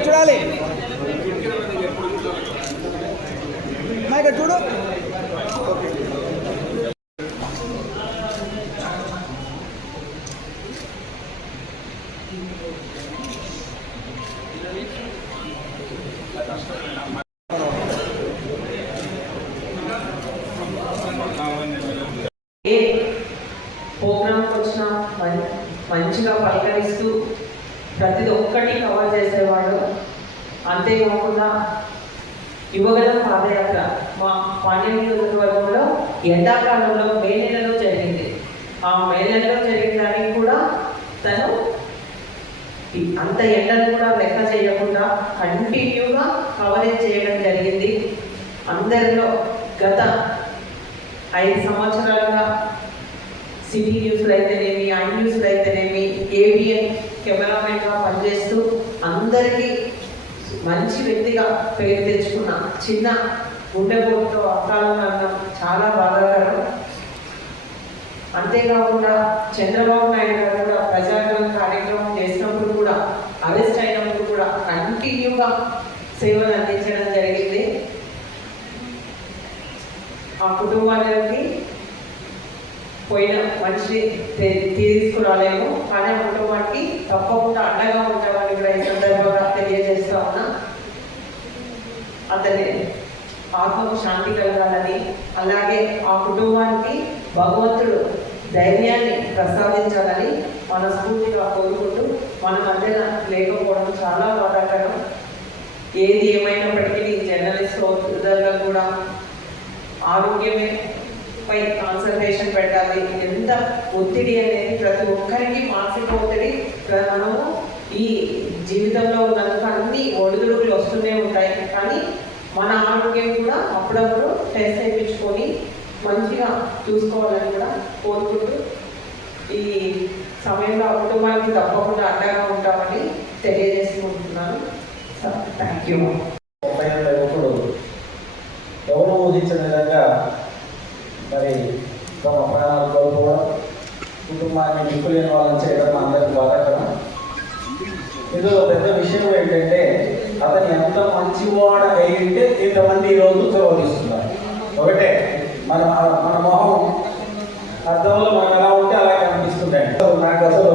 ఇక్కడ చూడాలి. ఇక్కడ చూడు. ఏ ప్రోగ్రామ్కి వచ్చిన మంచిగా పలకరిస్తూ ప్రతిది ఒక్కటి కవర్ చేసేవాడు. అంతేకాకుండా యువగల పాదయాత్ర. మా పాండ్య వర్గంలో ఎండాకాలంలో మే నెలలో జరిగింది. ఆ మే నెలలో జరిగిన దానికి కూడా తను అంత ఎండను కూడా లెక్క చేయకుండా కంటిన్యూగా కవరేజ్ చేయడం జరిగింది. అందరిలో గత ఐదు సంవత్సరాలుగా సిటీ న్యూస్లు అయితేనేమి ఐ న్యూస్లు అయితేనేమి ఏబిఎన్ కెమెరామెన్గా పనిచేస్తూ అందరికీ మంచి వ్యక్తిగా పేరు తెచ్చుకున్న చిన్న గుండెపోటుతో అకాలంగా అన్నం చాలా బాధాకరం అంతేకాకుండా చంద్రబాబు నాయుడు గారు కూడా ప్రజాగరణ కార్యక్రమం చేసినప్పుడు కూడా అరెస్ట్ అయినప్పుడు కూడా కంటిన్యూగా సేవలు అందించడం జరిగింది. ఆ కుటుంబాలకి పోయిన మనిషి తీసుకురాలేము తప్పకుండా అండగా ఉంటామని కూడా ఈ సందర్భంగా తెలియజేస్తా ఉన్నా. అతని ఆత్మకు శాంతి కలగాలని అలాగే ఆ కుటుంబానికి భగవంతుడు ధైర్యాన్ని ప్రసాదించాలని మనస్ఫూర్తిగా కోరుకుంటూ మన మధ్యన లేకపోవడం చాలా బాధాకరం. ఏది ఏమైనప్పటికీ జర్నలిస్ట్ సోదరులకు కూడా ఆరోగ్యమే పై కాన్సన్ట్రేషన్ పెట్టాలి. ఎంత ఒత్తిడి అనేది ప్రతి ఒక్కరికి మానసిక ఒత్తిడి మనము ఈ జీవితంలో ఉన్నందుకు అన్ని ఒడిదుడుకులు వస్తూనే ఉంటాయి. కానీ మన ఆరోగ్యం కూడా అప్పుడప్పుడు టెస్ట్ చేయించుకొని మంచిగా చూసుకోవాలని కూడా కోరుకుంటూ ఈ సమయంలో కుటుంబానికి తప్పకుండా అండగా ఉంటామని తెలియజేసుకుంటున్నాను. థ్యాంక్ యూ ముప్పై ఏళ్ళ యువకుడు ఎవరు ఊహించిన విధంగా మరి తమ ప్రాణాలు కోల్పోవడం లేని వాళ్ళని చేయడం అందరికి బాధాకరం. ఇందులో పెద్ద విషయం ఏంటంటే అతను ఎంత మంచివాడు అయి ఉంటే ఇంతమంది ఈరోజు చోదిస్తున్నారు ఒకటే మన మన మొహం అర్థంలో మనం ఎలా ఉంటే అలా కనిపిస్తుంటాయి అసలు నాకు అసలు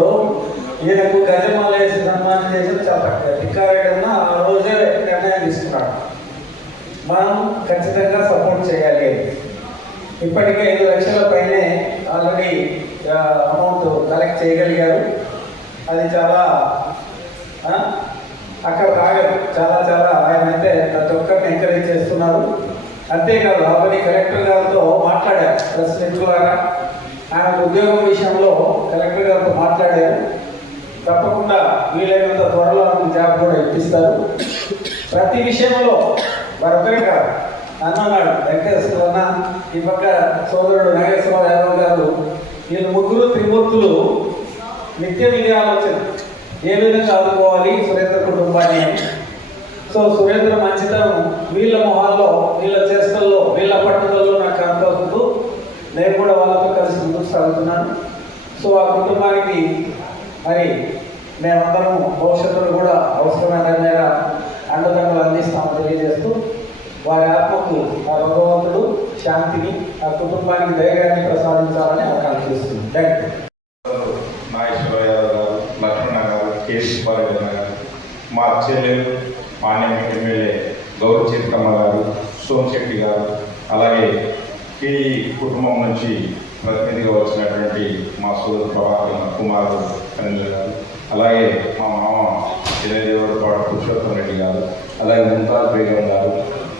ఈయనకు గజమాల వేసి సన్మానం చేసిన చెప్పట్లేదు టిక్కారేడన్నా ఆ రోజే నిర్ణయం తీసుకున్నాడు. మనం ఖచ్చితంగా సపోర్ట్ చేయాలి ఇప్పటికే ఐదు లక్షల పైనే ఆల్రెడీ అమౌంట్ కలెక్ట్ చేయగలిగారు. అది చాలా అక్కడ రాగారు చాలా చాలా ఆయన అయితే ప్రతి ఒక్కరిని ఎంకరేజ్ చేస్తున్నారు. అంతేకాదు అవన్నీ కలెక్టర్ గారితో మాట్లాడారు ప్రెస్ మిత్రులారా ఆయన ఉద్యోగం విషయంలో కలెక్టర్ గారితో మాట్లాడారు. తప్పకుండా వీలైనంత త్వరలో మనకు జాబ్ కూడా ఇప్పిస్తారు. ప్రతి విషయంలో మరొకరి కాదు అన్నన్నాడు వెంకటేశ్వర అన్న ఈ పక్క సోదరుడు నాగేశ్వర యాదవ్ గారు వీళ్ళు ముగ్గురు త్రిమూర్తులు నిత్య విధి ఆలోచన ఏ విధంగా ఆదుకోవాలి? సురేంద్ర కుటుంబాన్ని. సో సురేంద్ర మంచితనం వీళ్ళ మొహాల్లో వీళ్ళ చేష్టల్లో వీళ్ళ పట్టుదలలో నాకు కనపడుతూ నేను కూడా వాళ్ళతో కలిసి ముందుకు సాగుతున్నాను. సో ఆ కుటుంబానికి మరి మేమందరము భవిష్యత్తులో కూడా అవసరమైన మేర అండదండలు అందిస్తామని తెలియజేస్తూ వారి ఆత్మకు ఆ భగవంతుడు శాంతిని ఆ కుటుంబానికి ధైర్యాన్ని ప్రసాదించాలని ఆకాంక్షిస్తుంది థ్యాంక్ యూ నాగేశ్వరరావు యాదవ్ గారు లక్ష్మణ గారు కేసీ బాలకృష్ణ గారు మా చెల్లెలు పాండ్యం ఎమ్మెల్యే గౌరవ చిత్రమ్మ గారు సోమశెట్టి గారు అలాగే ఈ కుటుంబం నుంచి ప్రతినిధిగా వచ్చినటువంటి మా సోదరు ప్రభాకర్ కుమారు అనిల్ గారు అలాగే మా మామ చిరంజీవి పాటు పురుషోత్తం రెడ్డి గారు అలాగే ముంతాజ్ బేగం గారు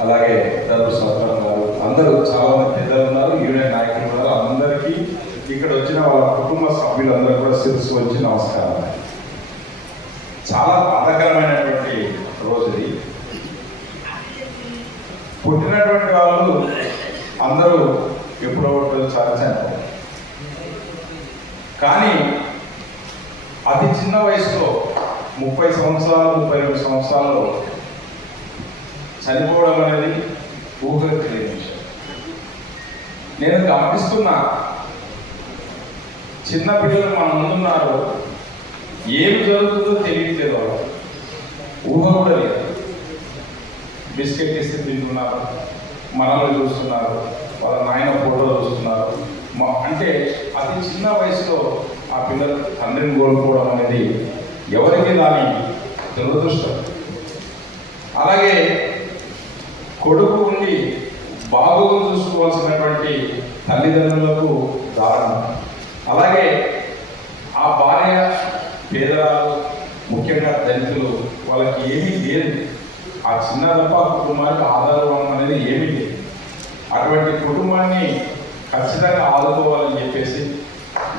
అలాగే దరు సత్వరం గారు అందరూ చాలా మంది పెద్దలు ఉన్నారు యూనియన్ నాయకులు ఉన్నారు. అందరికీ ఇక్కడ వచ్చిన వాళ్ళ కుటుంబ సభ్యులందరూ కూడా శిరస్సు వచ్చి నమస్కారం. చాలా బాధకరమైనటువంటి రోజు ఇది. పుట్టినటువంటి వాళ్ళు అందరూ ఎప్పుడో చాలా చనిపోయారు. కానీ అతి చిన్న వయసులో ముప్పై సంవత్సరాలు ముప్పై రెండు సంవత్సరాలు చనిపోవడం అనేది ఊహకు తెలియని విషయం నేను గమనిస్తున్న చిన్న పిల్లలు మన ముందున్నారు ఏమి జరుగుతుందో తెలియట్లేదు వాళ్ళకి. ఊహ కూడా లేదు. చూస్తున్నారు మనల్ని చూస్తున్నారు వాళ్ళ నాయన ఫోటో చూస్తున్నారు. మా- అంటే అతి చిన్న వయసులో ఆ పిల్లల తండ్రిని కోల్పోవడం అనేది ఎవరికి దాని దురదృష్టం. అలాగే కొడుకు ఉండి బాబుకు చూసుకోవాల్సినటువంటి తల్లిదండ్రులకు దారుణం అలాగే ఆ భార్య పేదరాలు ముఖ్యంగా దళితులు వాళ్ళకి ఏమీ లేదు. ఆ చిన్న తప్ప కుటుంబానికి ఆధారం అనేది ఏమీ లేదు. అటువంటి కుటుంబాన్ని ఖచ్చితంగా ఆదుకోవాలని చెప్పేసి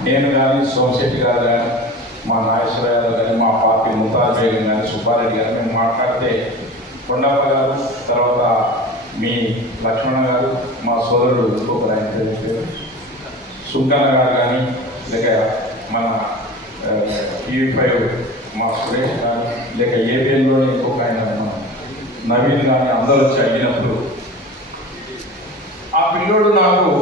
నేను కానీ సోమశెట్టి గారు కానీ మా నాగేశ్వర గారు కానీ మా పార్టీ ముతాజ్ కానీ సుబ్బారెడ్డి గారు మేము మాట్లాడితే కొండప్ప గారు తర్వాత మీ లక్ష్మణ గారు మా సోదరుడు ఇంకొకరు ఆయన సుంకన్న గారు కానీ లేక మన టీవీ ఫైవ్ మా సురేష్ గారు లేక ఏబిఎన్లోని ఇంకొక ఆయన నవీన్ కానీ అందరూ వచ్చి అడిగినప్పుడు పిల్లోడు నాకు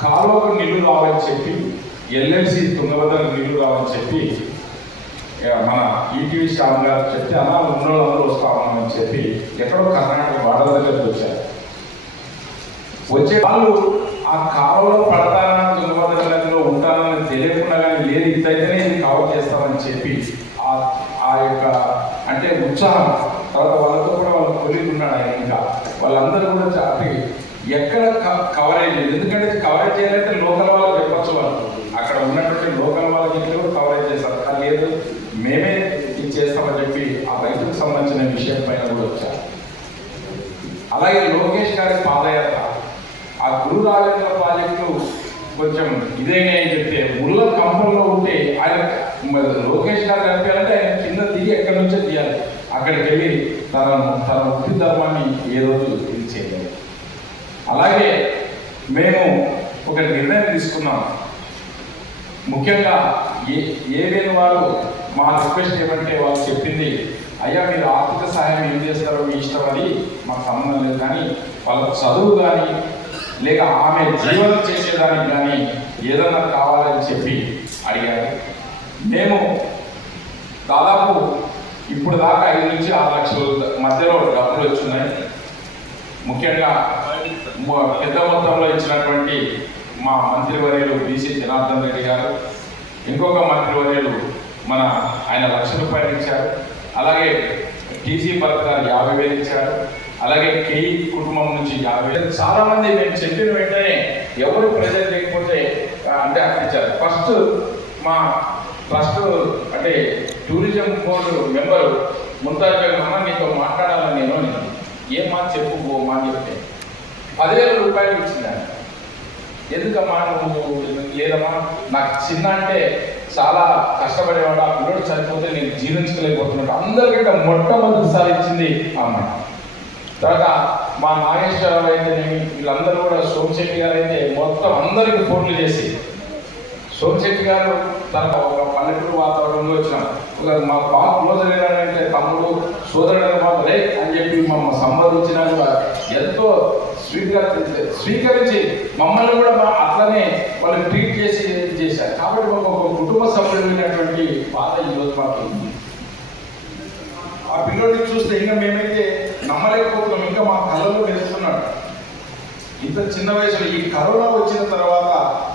కాలువకు నీళ్ళు రావని చెప్పి ఎల్ఎల్సి తుంగభద్రకు నీళ్ళు రావని చెప్పి మన ఈటీవీ శ్యామ్ గారు చెప్తే అలా ఉన్న వాళ్ళందరూ వస్తా ఉన్నామని చెప్పి ఎక్కడో కర్ణాటక వాడల దగ్గరికి వచ్చారు. వచ్చే వాళ్ళు ఆ కాలంలో పడతానని తుంగభద్ర నదిలో ఉంటానని తెలియకుండా కానీ లేదు ఇంతైతేనే ఇది కవర్ చేస్తామని చెప్పి ఆ యొక్క అంటే ఉత్సాహం తర్వాత వాళ్ళతో కూడా వాళ్ళు కొలిగి ఉన్నాడు ఆయన ఇంకా వాళ్ళందరూ కూడా చాపి ఎక్కడ క- కవరేజ్ లేదు ఎందుకంటే ఇది కవరేజ్ చేయాలంటే లోకల్ వాళ్ళకి చెప్పొచ్చు వాళ్ళు అక్కడ ఉన్నటువంటి లోకల్ వాళ్ళకి చెప్పి కూడా కవరేజ్ చేస్తారు కానీ లేదు మేమే ఇది చేస్తామని చెప్పి ఆ రైతుకు సంబంధించిన విషయం పైన కూడా వచ్చారు. అలాగే లోకేష్ గారి పాదయాత్ర ఆ గురు రాజేంద్ర ప్రాజెక్టు కొంచెం ఇదేనే అని చెప్తే ముళ్ళ కంపంలో ఉంటే ఆయన మరి లోకేష్ గారు కనిపించాలంటే ఆయన కింద దిగి ఎక్కడి నుంచో తీయాలి అక్కడికి వెళ్ళి తన తన వృత్తి ధర్మాన్ని ఏ రోజు ఇది చేయలేదు. అలాగే మేము ఒక నిర్ణయం తీసుకున్నాం. ముఖ్యంగా ఏ ఏదైనా వారు మా రిక్వెస్ట్ ఏమంటే వాళ్ళు చెప్పింది అయ్యా మీరు ఆర్థిక సహాయం ఏం చేస్తారో మీ ఇష్టం అది. మాకు సంబంధం లేదు కానీ వాళ్ళ చదువు కానీ లేక ఆమె జీవనం చేసేదానికి కానీ ఏదన్నా కావాలని చెప్పి అడిగారు. మేము దాదాపు ఇప్పుడు దాకా ఐదు నుంచి ఆరు లక్షల మధ్యలో డబ్బులు వచ్చినాయి. ముఖ్యంగా పెద్ద మొత్తంలో ఇచ్చినటువంటి మా మంత్రివర్యులు బీసీ జనార్దన్ రెడ్డి గారు ఇంకొక మంత్రివర్యులు మన ఆయన లక్ష రూపాయలు ఇచ్చారు. అలాగే టీసీ పథకాలు యాభై వేలు ఇచ్చారు. అలాగే కేఈ కుటుంబం నుంచి యాభై వేలు. చాలా మంది మేము చెప్పిన వెంటనే ఎవరు ప్రజలు లేకపోతే అంటే అక్కడ ఇచ్చారు ఫస్ట్ మా ఫస్ట్ అంటే టూరిజం బోర్డు మెంబరు ముంతాజ్ అమ్మ నీతో మాట్లాడాలని నేను నేను ఏం మా చెప్పు మా అని చెప్తే పదివేల రూపాయలు ఇచ్చిందా ఎందుకమ్మా నువ్వు లేదమ్మా నాకు చిన్న అంటే చాలా కష్టపడేవాడు ఆ పిల్లడు చనిపోతే నేను జీర్ణించుకోలేకపోతున్నాడు. అందరికంటే మొట్టమొదటిసారి ఇచ్చింది ఆ అమ్మాయి. తర్వాత మా నాగేశ్వరరావు అయితేనేమి వీళ్ళందరూ కూడా సోమశెట్టి గారు అయితే మొత్తం అందరికీ ఫోన్లు చేసి సోమశెట్టి గారు తన ఒక పల్లెటూరు వాతావరణంలో వచ్చిన. ఒక మా బాగా క్లోజ్ తమ్ముడు సోదరుడు మాత్రమే రే అని చెప్పి మమ్మల్ని సంబంధించినా కూడా ఎంతో స్వీకరి స్వీకరించి మమ్మల్ని కూడా మా అట్లనే వాళ్ళు ట్రీట్ చేసి చేశారు. కాబట్టి మాకు ఒక కుటుంబ సభ్యులైనటువంటి బాధ ఈరోజు మాకు. ఆ పిల్లోడిని చూస్తే ఇంకా మేమైతే నమ్మలేకపోతున్నాం. ఇంకా మా కళ్ళలో వెళ్తున్నాడు ఇంత చిన్న వయసులో ఈ కరోనా వచ్చిన తర్వాత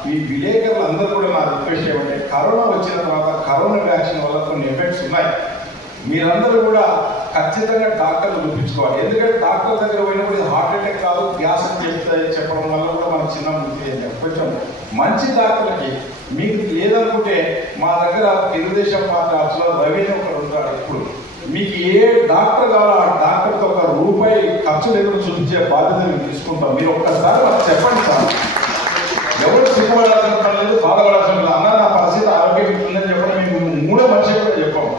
ఈ విలేకరులు అందరూ కూడా నా రిక్వెస్ట్ ఏమంటే కరోనా వచ్చిన తర్వాత కరోనా వ్యాక్సిన్ వల్ల కొన్ని ఎఫెక్ట్స్ ఉన్నాయి. మీరందరూ కూడా ఖచ్చితంగా డాక్టర్లు చూపించుకోవాలి ఎందుకంటే డాక్టర్ దగ్గర పోయినప్పుడు హార్ట్ అటాక్ కాదు గ్యాస్ అని చెప్తే చెప్పడం వల్ల కూడా మన చిన్న కొంచెం మంచి డాక్టర్లకి మీకు లేదనుకుంటే మా దగ్గర తెలుగుదేశం పార్టీ ఆఫీస్లో రవీంద్ర అని ఉంటాడు. ఇప్పుడు మీకు ఏ డాక్టర్ కావాలో ఆ డాక్టర్తో ఒక రూపాయి ఖర్చు లేకుండా చూపించే బాధ్యత మేము తీసుకుంటాం మీరు ఒక్కసారి మాకు చెప్పండి సార్. ఎవరు సిగ్గుపడాల్సిన పని లేదు బాధపడాల్సిన పని లేదు. అన్న నా పరిస్థితి ఆరోగ్యం ఉందని చెప్పడం మేము మూడో మనిషి కూడా చెప్పాము.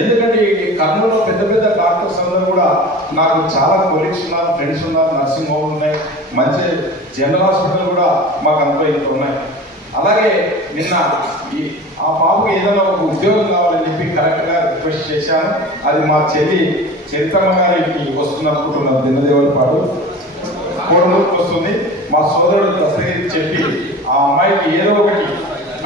ఎందుకంటే కర్నూలులో పెద్ద పెద్ద డాక్టర్స్ అందరూ కూడా నాకు చాలా కొలీగ్స్ ఉన్నారు ఫ్రెండ్స్ ఉన్నారు నర్సింగ్ హోమ్ ఉన్నాయి మంచి జనరల్ హాస్పిటల్ కూడా మాకు అంతా ఇంత ఉన్నాయి. అలాగే నిన్న ఈ ఆ పాపకు ఏదైనా ఒక ఉద్యోగం కావాలని చెప్పి కరెక్ట్గా రిక్వెస్ట్ చేశాను అది మా చెల్లి చరితమ్మ గారికి వస్తున్నప్పుడు దినదేవుడి పాటు కోడలూరుకు వస్తుంది. మా సోదరుడు దశగిరి చెప్పి ఆ అమ్మాయికి ఏదో ఒకటి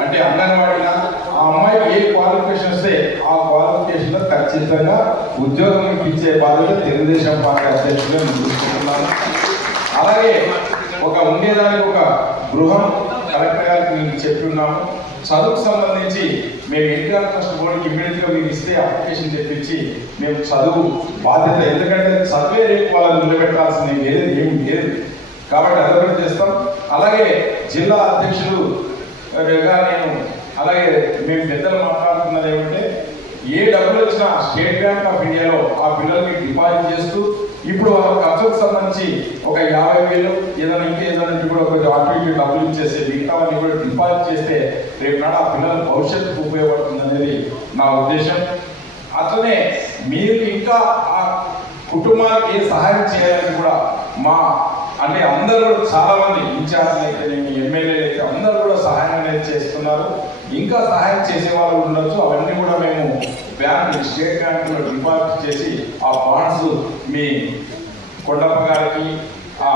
అంటే అంగన్వాడిగా ఆ అమ్మాయికి ఏ క్వాలిఫికేషన్ వస్తే ఆ క్వాలిఫికేషన్లో ఖచ్చితంగా ఉద్యోగం ఇప్పించే బాధ్యత తెలుగుదేశం పార్టీ అధ్యక్షులుగా నేను అలాగే ఒక ఉండేదానికి ఒక గృహం కలెక్టర్ గారికి మేము చెప్తున్నాము. చదువుకు సంబంధించి మేము ఎన్టీఆర్ ట్రస్ట్ బోర్డుకి ఇమ్మీడియట్గా మీరు ఇస్తే అప్లికేషన్ తెప్పించి మేము చదువు బాధ్యత ఎందుకంటే చదివే రేపు వాళ్ళని నిలబెట్టాల్సింది లేదు ఏమి లేదు. కాబట్టి అదొకటి చేస్తాం. అలాగే జిల్లా అధ్యక్షులుగా నేను అలాగే మేము పెద్దలు మాట్లాడుతున్నది ఏమంటే ఏ డబ్బులు వచ్చినా స్టేట్ బ్యాంక్ ఆఫ్ ఇండియాలో ఆ పిల్లల్ని డిపాజిట్ చేస్తూ ఇప్పుడు వాళ్ళ ఖర్చుకు సంబంధించి ఒక యాభై వేలు ఏదైనా ఇంకా ఏదైనా కూడా ఒక అటు ఇటు డబ్బులు ఇచ్చేసి మిగతావన్నీ కూడా డిపాజిట్ చేస్తే రేపు నాడు ఆ పిల్లల భవిష్యత్తుకు ఉపయోగపడుతుంది అనేది నా ఉద్దేశం. అట్లనే మీరు ఇంకా ఆ కుటుంబానికి ఏ సహాయం చేయాలని కూడా మా అంటే అందరూ చాలా మంది ఇన్ఛార్జ్ అయితే ఎమ్మెల్యేలు అయితే అందరూ కూడా సహాయం అనేది చేస్తున్నారు. ఇంకా సహాయం చేసే వాళ్ళు ఉండొచ్చు. అవన్నీ కూడా మేము బ్యాంక్ స్టేట్ బ్యాంకులో డిపాజిట్ చేసి ఆ బాండ్స్ మీ కొండప్ప గారికి ఆ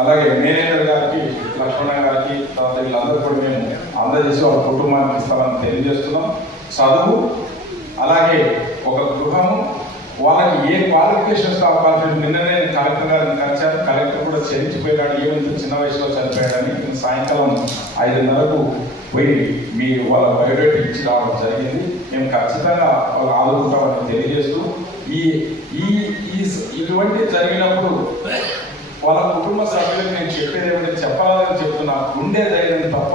అలాగే మేనేజర్ గారికి లక్ష్మణ గారికి తర్వాత వీళ్ళందరూ కూడా మేము అందజేసి వాళ్ళ కుటుంబానికి ఇస్తామని తెలియజేస్తున్నాం. చదువు అలాగే ఒక గృహము వాళ్ళకి ఏ క్వాలిఫికేషన్స్ కావాలి నిన్ననే కలెక్టర్ గారిని కలిశాను కలెక్టర్ కూడా చనిపోయినాడు ఏమంత చిన్న వయసులో చనిపోయాడని సాయంకాలం ఐదున్నరకు పోయి మీ వాళ్ళ బయోడేట్ ఇచ్చి రావడం జరిగింది. మేము ఖచ్చితంగా వాళ్ళు ఆదుకుంటామని తెలియజేస్తూ ఈ ఈ ఇటువంటి జరిగినప్పుడు వాళ్ళ కుటుంబ సభ్యులకు నేను చెప్పేది ఏమంటే చెప్పాలని చెప్తున్నా. గుండె ధైర్యం తప్ప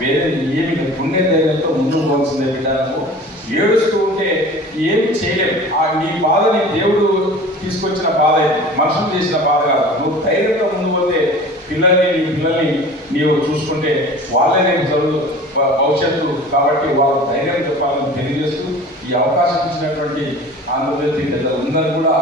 వేరే ఏమి లేదు. గుండె ధైర్యంతో ముందుకు పోవాల్సిందే బిడ్డలకు ఏడుస్తూ ఉంటే ఏమి చేయలేం. ఆ నీ బాధని దేవుడు తీసుకొచ్చిన బాధ మనుషులు చేసిన బాధ కాదు. నువ్వు ధైర్యంగా ముందు పోతే పిల్లల్ని నీ పిల్లల్ని నీవు చూసుకుంటే వాళ్ళే నేను భవిష్యత్తు కాబట్టి వాళ్ళ ధైర్యం చెప్పాలని తెలియజేస్తూ ఈ అవకాశం ఇచ్చినటువంటి ఆంధ్రప్రదేశ్ పెద్దలందరూ కూడా